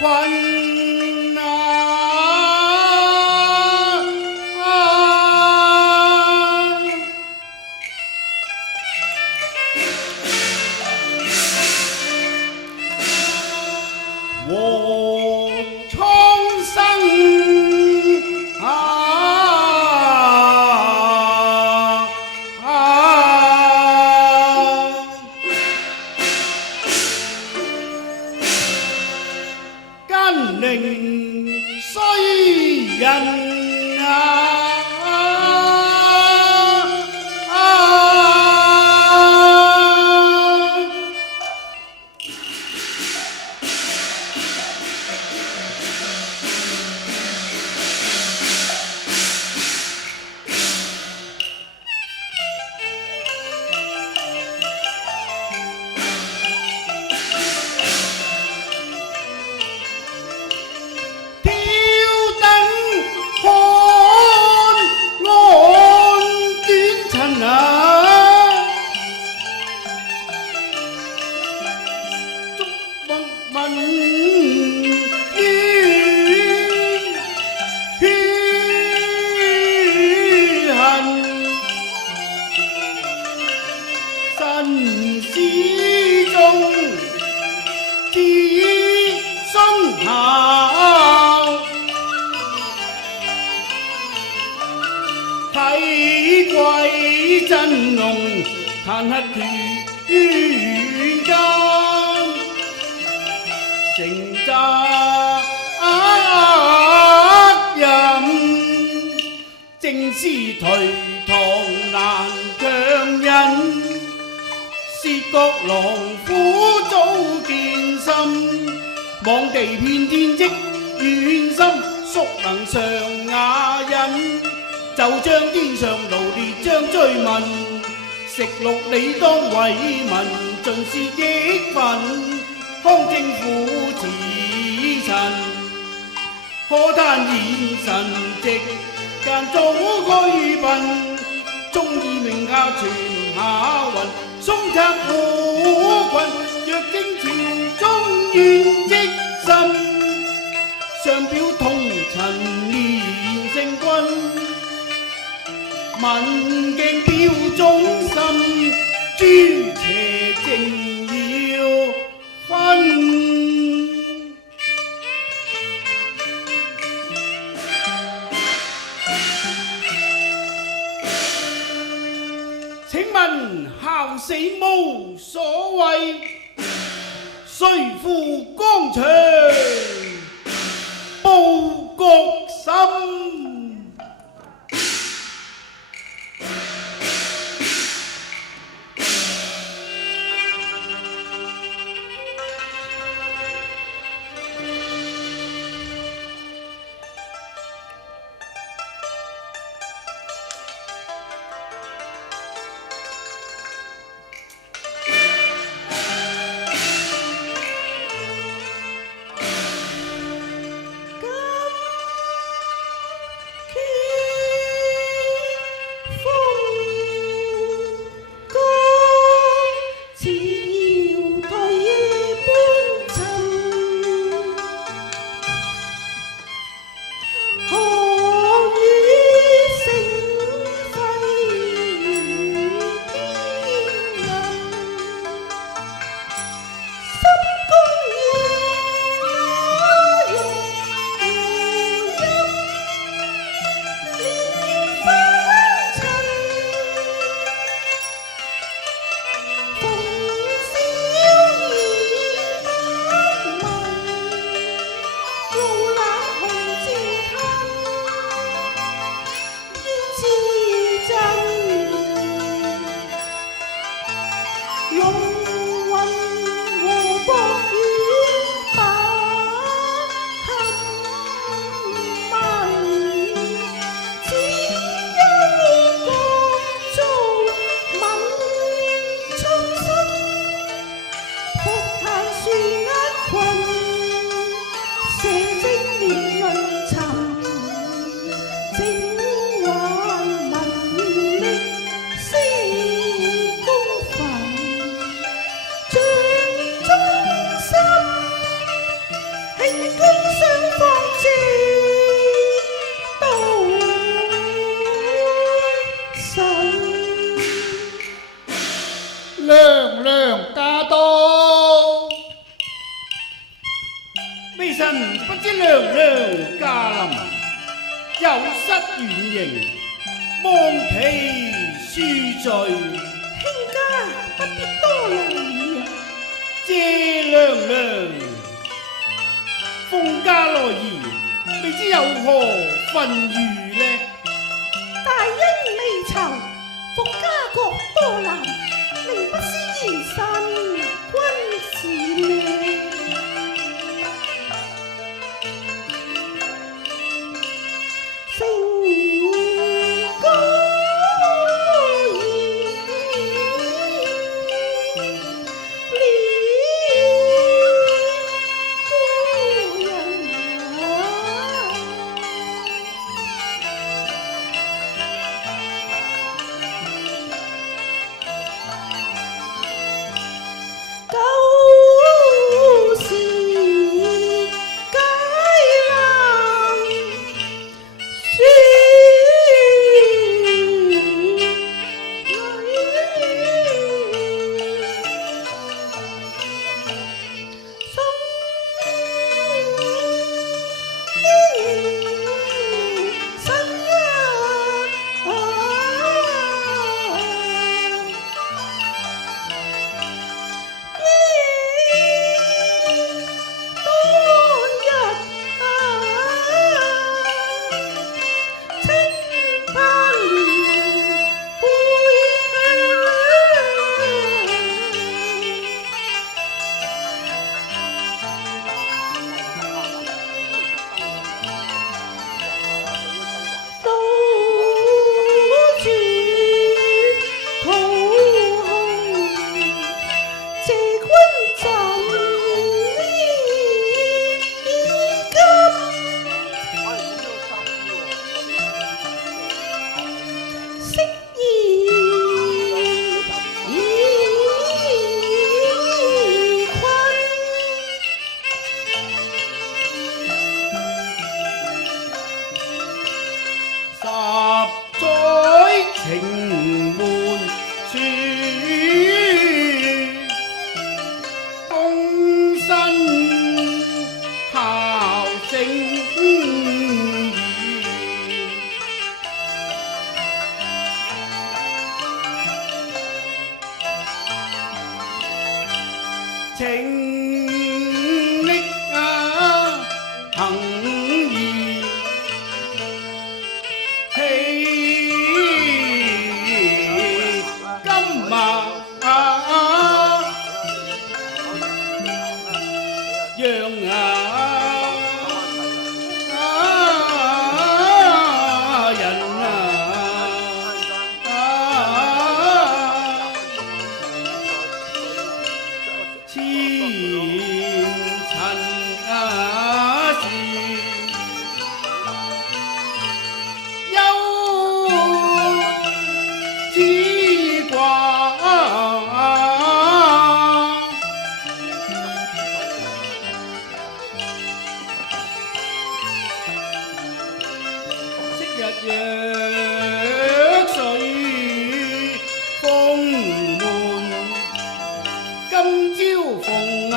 困和蒼生奸佞衰人神之中至信孝，睇鬼真龍彈劾權奸，成責任，正是頹唐難強忍。薛國狼虎遭見心，妄地騙天積怨心，孰能常雅忍？就將天上奴列將追問，食禄理當為民，盡是激憤。康政府此臣，可嘆現神直間早居笨，忠義名下傳下雲。送賊虎群，若正朝中願積身，上表痛陳連勝軍，民鏡表忠心，專邪正要分。請問孝死無所謂，誰負疆場報國心？公上方知道神。娘娘駕到，微臣不知娘娘駕臨，有失遠迎，望其恕罪。卿家不必多留意啊。謝娘娘，奉駕來儀，未知有何份諭呢？大恩未酬，復家國多難，寧不思兒臣君事命。成高義了夫人啊。舊時佳人説情力啊，行義氣金馬讓人前塵事，憂之掛。昔日弱水風滿，今朝逢台，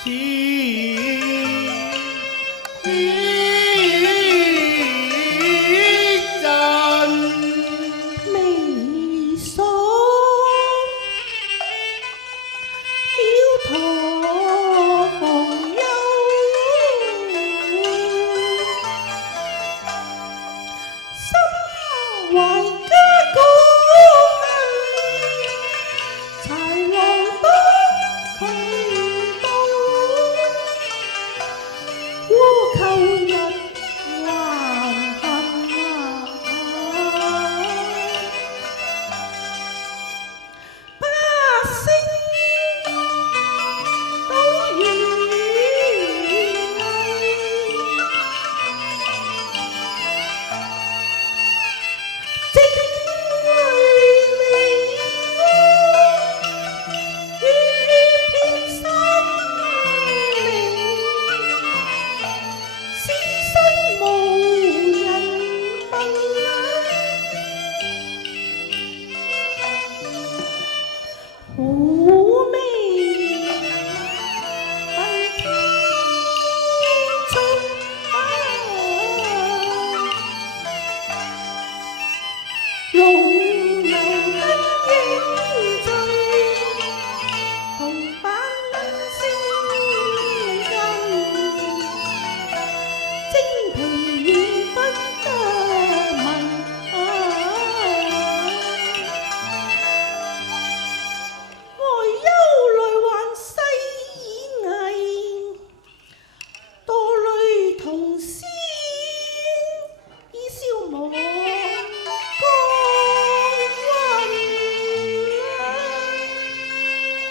似陣眉鎖，廟堂流燈映醉，銅板燈聲更，精疲遠不得聞。外憂來還世演藝，多淚同仙已消磨光暈。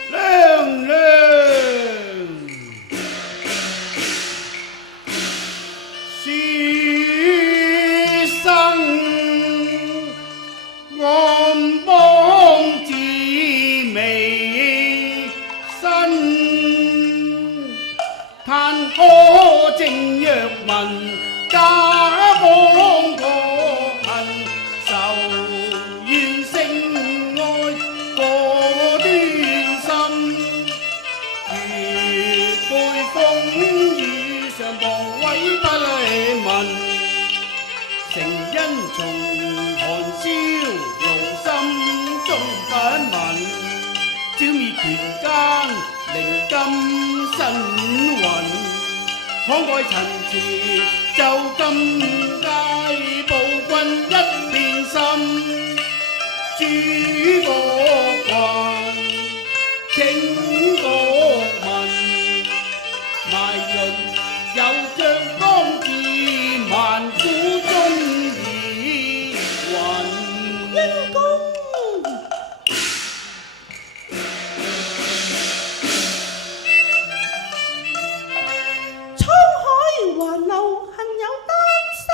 娘娘，書生安邦至未身，嘆可正若聞家邦過恨，愁怨聲哀過端心。如背風雨上傍委不問，成因從寒宵勞心中不聞，照滅權奸靈金身魂。慷慨陳詞就今皆報君一片心，諸國還請國民，賣潤有將當至萬古中已暈。因公滄海橫流，幸有丹心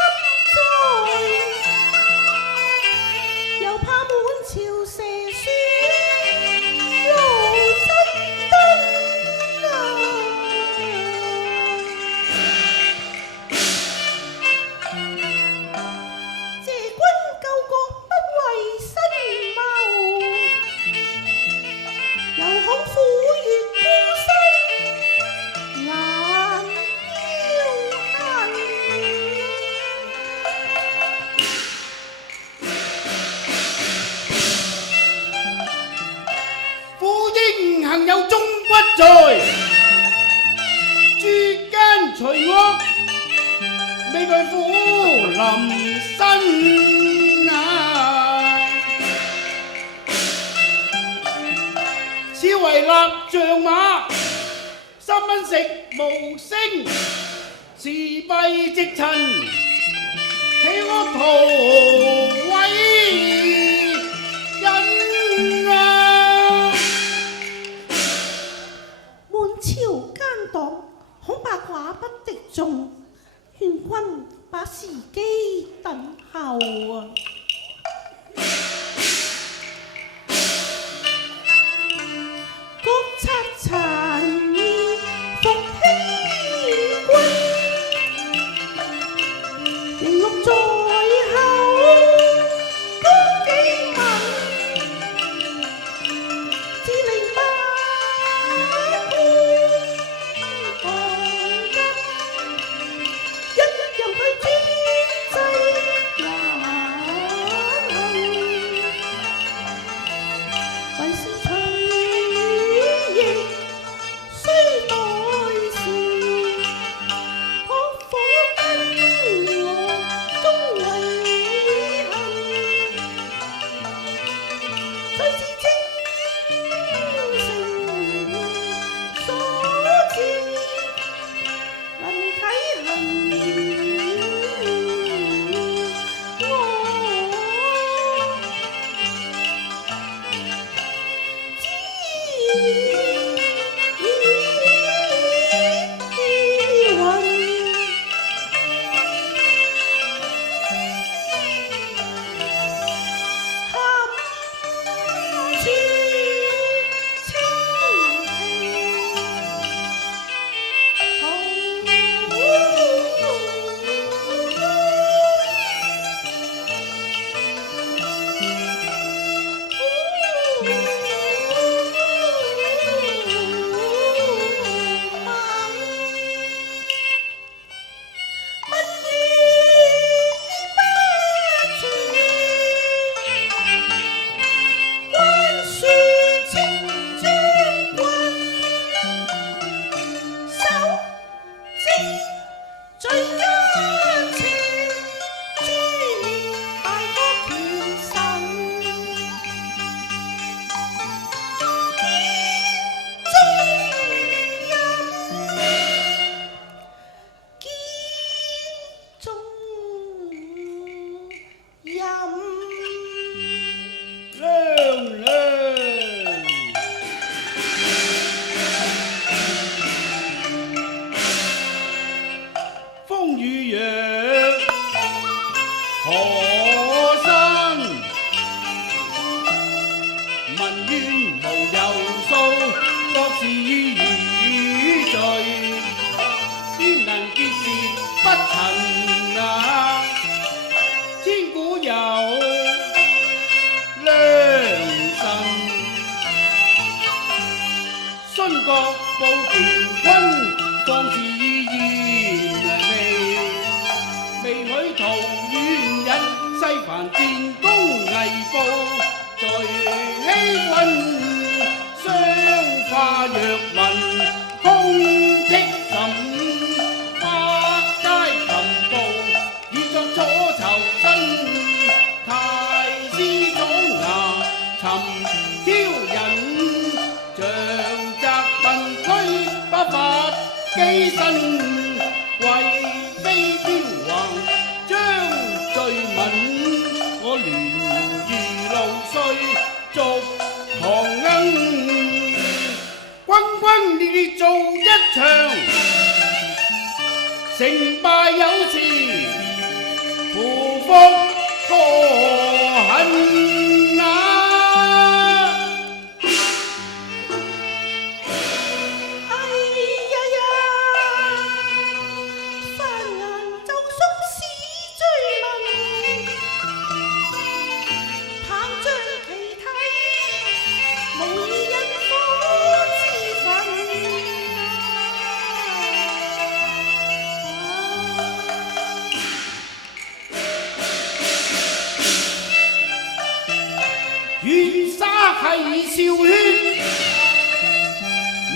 在，又怕滿朝蛇孫勞真燈啊！謝君救國不為新謀，又恐苦月孤身難邀恨。夫英幸有忠骨在，諸奸除惡，未懼苦臨身啊！此為立象馬，三蚊食無聲，自閉即親，豈可圖為人啊！滿朝奸黨，恐怕寡不敵眾，勸君把時機等候啊！國策殘意復熹君，零六在後高幾文，自令百官放金，一任佢專制還恨，為是隨意須待時，可否跟我終為恨？再自精誠所至，能啟行我。民怨無有數，各自於罪，邊能結舌不陳啊？千古有良臣，殉國報乾坤，當自然未許桃園人，西番戰功偽報，在欺君，雙化若民，空剔審。楚囚身，太師總牙尋挑引，像擲笨區不發機身，為非標橫將罪泯，我亂如露水續狂恩，轟轟烈烈做一場，成敗有時。負福可恨啊！哎呀呀，犯人就送死罪名，膨脹其體，無意引火自焚。血沙係笑血，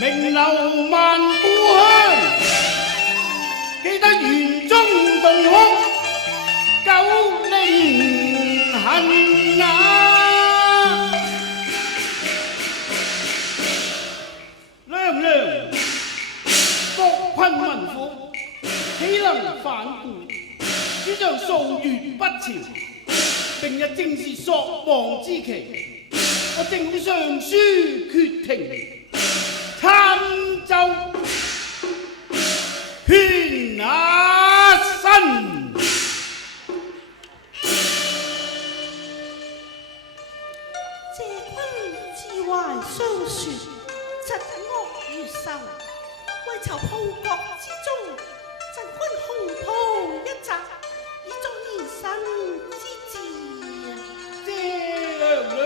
名流萬故鄉。記得園中洞哭，九靈恨啊！娘娘，國困民苦，豈能反顧？主將數月不朝。明日正是朔望之期，我正會上書決庭，參奏勸下身。謝君自懷相說，疾惡如仇，為求報國之忠，贈君紅袍一襲，以作延伸之志。謝娘娘。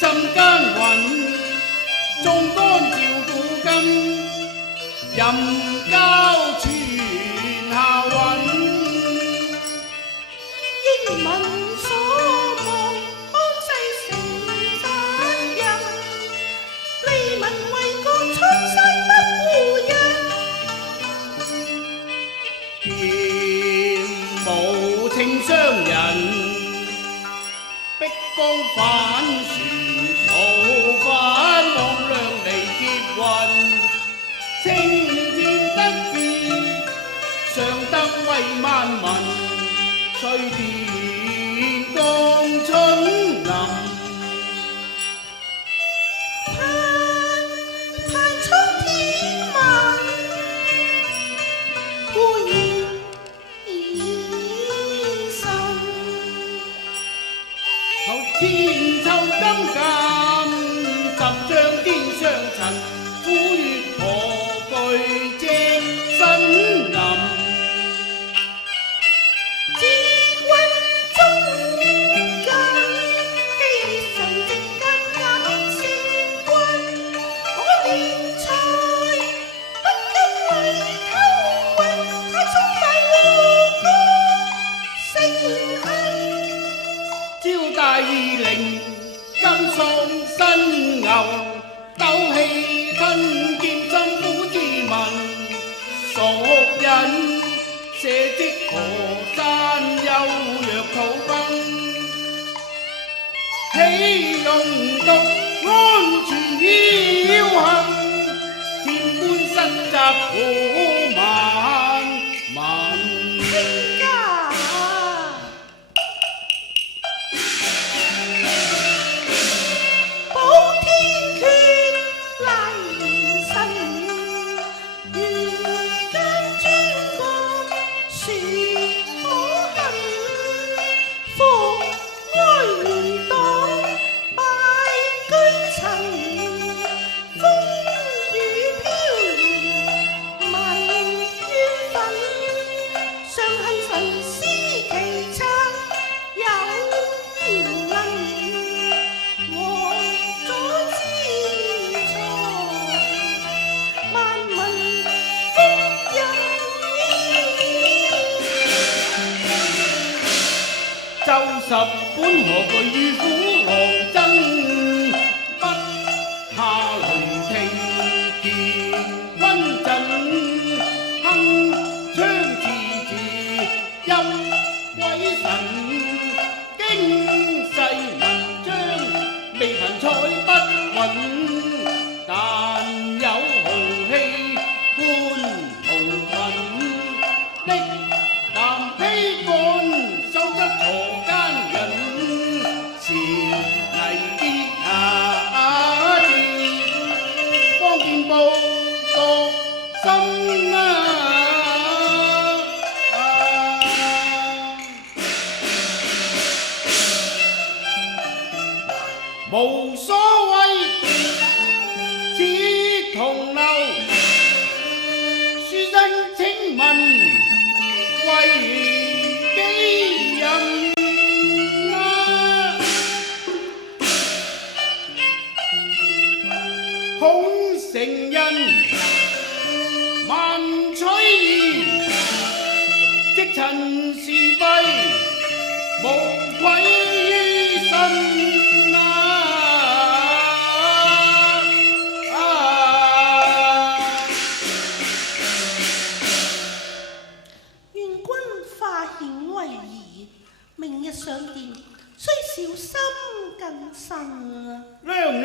心耕耘，種乾照古今，任交傳下韻。英民所望，康世成責任，利民為國，蒼生不護人。劍舞稱商人，逼光反旋。青天得意，上得為萬民，隨電光春臨。盼出天文，固然已甚。後千秋金鑑，十將天上塵。虎月何懼隻身臨，逃奔，豈用獨安全僥倖？天官失責苦萬萬。卿家，保天權賴賢臣，願間專國說可恨，復哀回黨拜居陳，風雨飄搖民怨憤，上恨神思其策有賢能，王佐之錯，萬民福蔭。周十本何懼與虎狼爭？不怕雷霆乾坤震，鏗鏘自治陰鬼神，經世文章未憑才不穩，但有豪氣冠紅裙，力啖披幹手執鋤奸人，朝泥結下節，方見報國心無所謂，此同流。書生請問為幾人啊？孔成人萬取義，即陳是非，無愧於身啊！願君化險為夷，明日上殿須小心謹慎啊！娘娘，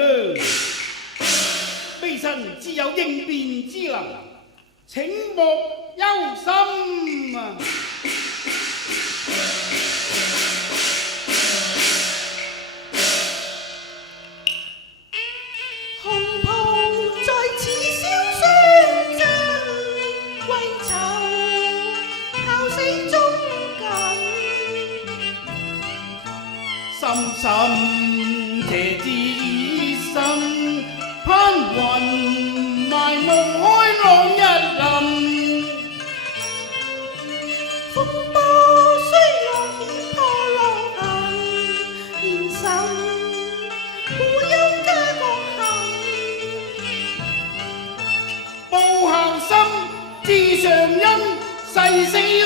微臣自有應變之能，請莫憂心啊！紅袍在此瀟湘真，為囚炮死中近，深深邪志已深，攀雲埋霧開朗一林。風波雖浪險破浪痕，現身故憂家國恨。報效心，至上恩，誓死去